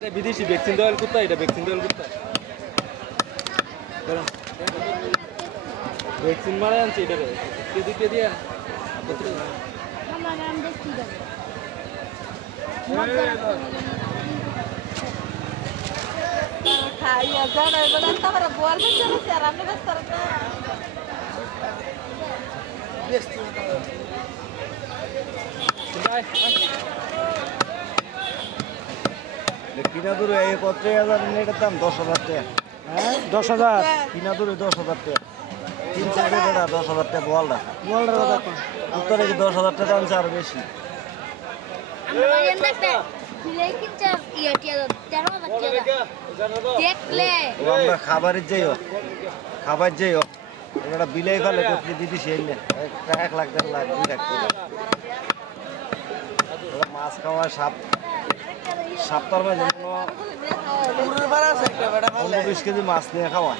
বিদেশি ভ্যাকসিন দেওয়ার কুত্তা, এটা ভ্যাকসিন দেওয়ার কুত্তা ভ্যাকসিন মারা আনছি এটা কে দিয়ে কিনা দূরে এই 30,000 এটার দাম 10,000 টাকা। হ্যাঁ 10,000 কিনা দূরে 10,000 টাকা। 300 টাকা 10,000 টাকা বলটা গোয়ালটার কথা কয়। উত্তরে কি 10,000 টাকা দাম আরো বেশি। আমরা খাবারের যাইও এটা বিলাই ফেলে আপনি দিদি সেই না 1 লাখ 1.5 লাখ 2 লাখ মাছ খাওয়া সাপ্তার মাঝে 20 কেজি মাছ নিয়ে খাওয়া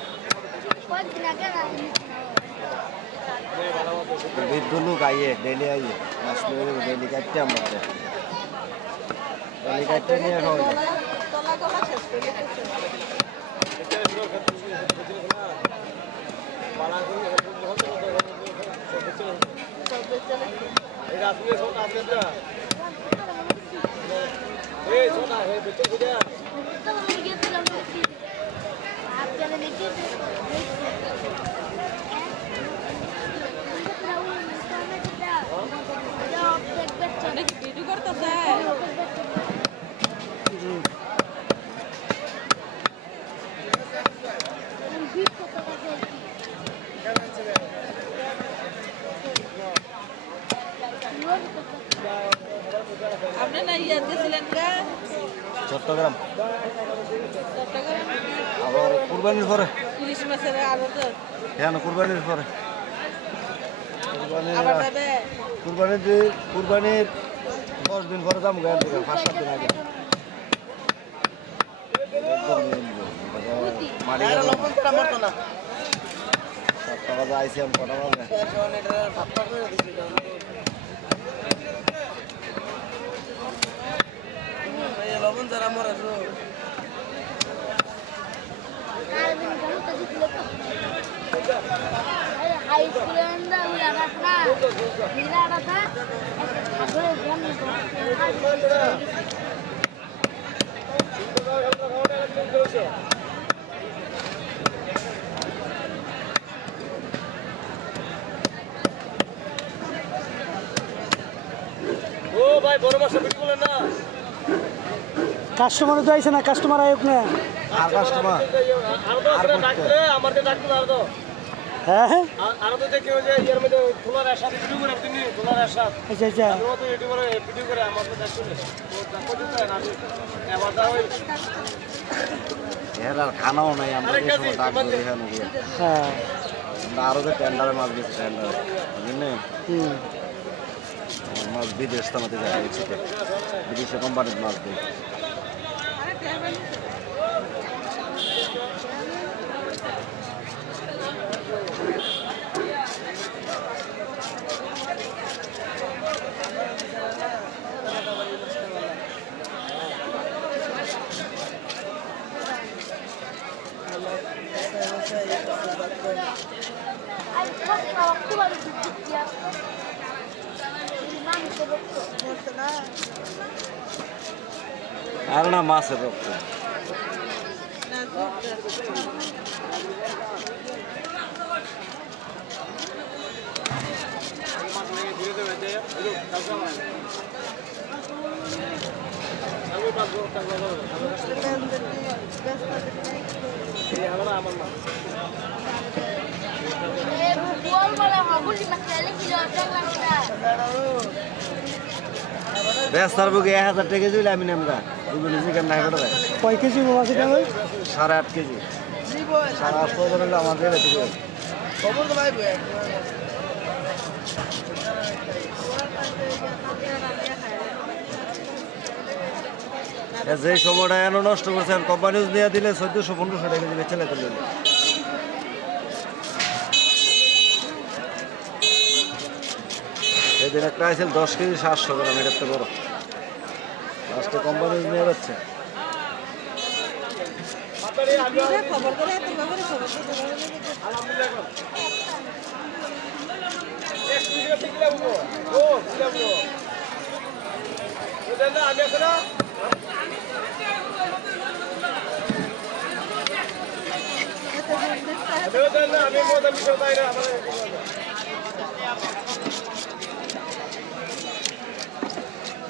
বিদ্যুৎ লোক আইয়ে ডেলি আইয়ে মাছ নিয়ে ডেলি কাটতে আমরা ডেলি কাটতে নিয়ে খাওয়া চট্টগ্রাম আবার কুরবানির পরে হ্যাঁ কুরবানির পরে কুরবানির 10 দিন পরে যাবো 5-7 দিন আগে সাতটা বাজে আইসি আমি কটা বাজে লবণ যারা মরে ও ভাই বড় মাছ বিক্রি করলেন না কাস্টমার তো আইছে না কাস্টমার আয়োগ না আর কাস্টমার হ্যাঁ আরো তো দেখি যে এর মধ্যে তোলার আশা ভিডিও করে আপনি তোলার আশা আচ্ছা আচ্ছা আমি তো ইউটিউবে ভিডিও করে আমার তো দেখতে এবার দা ওই এর আর খানাও নাই আমরা এই সময় ডাক ধরে এখানে গিয়ে হ্যাঁ আমরা আরো যে টেন্ডারে মাছ বেশি টেন্ডার বুঝলেন মাছ বিদেশ তামাতে যায় বিদেশে কোম্পানির মাছ দেয় আর না মাছের রক্ত বেস্তার বুকে 1,000 টাকা দিলে আমি নামগা দুগুলো চিকেন নাই করে কয় কেজি মাছ এটা ভাই 8.5 কেজি 8.5 হলে আমাদের খবর তো ভাই যে সময়টা এনে নষ্ট করছেন কোম্পানি দিয়ে দিলে 1400-1500 টাকা দিবে ছেলে তুলে সেদিন একটা আইসেল 10 কেজি 700 গ্রাম, এটার তো বড় লাস্টে কোম্পানি নিয়ে যাচ্ছে খবর করে তোমাদের খবর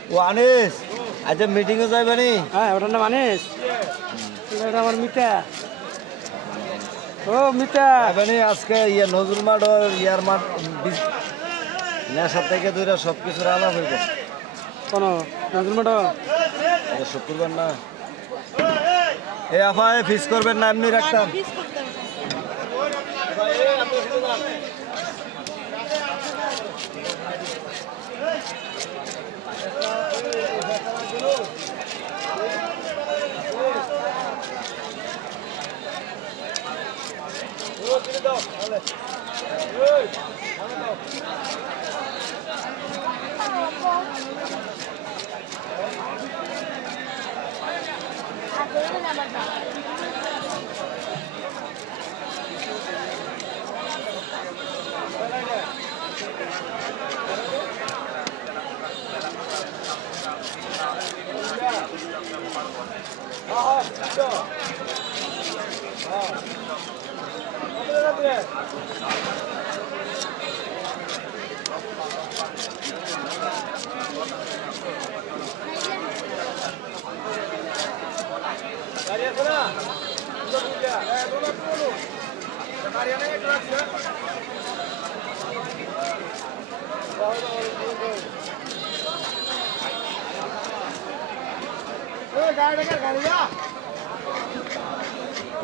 ও আনিস আজ মিটিংয়ে যাইবানি হ্যাঁ ওটার নাম আনিস এটা আমার মিতা ও মিতা যাইবানি আজকে নজরুল মাঠ আর ইয়ার মাঠ নেশা থেকে দূরে সব কিছুর আলাপ হইব কোনো নজরুল মাঠো এটা শুক্রবার না এ আফা ফিস করবেন না এমনি রাখতাম ফিস করতে হবে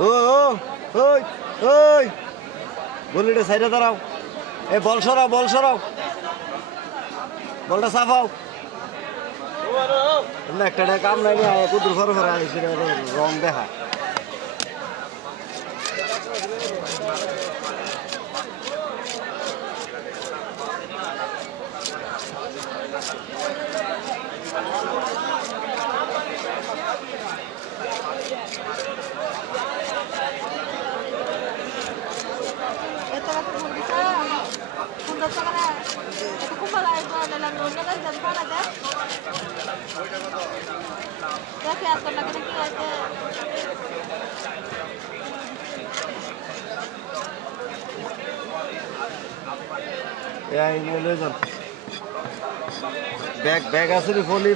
ও ও ওই ওই গলিটা সাইডে দাঁড়াও এ বল সরাও বলটা সাফাও না একটা কাম নাই কুদুর ফরে ফরে আনিস রং দেখা ব্যাগ আছে রে ফলি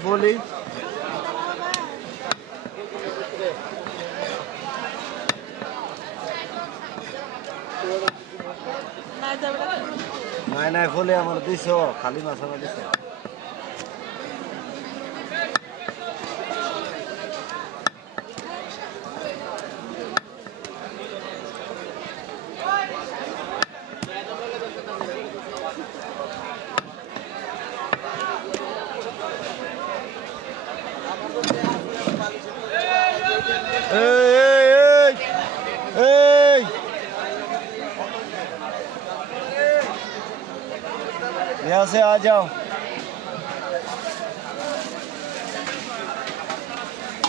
নাই ফলি আমার দিছ খালি মাছালা দিছ यहाँ से आ जाओ।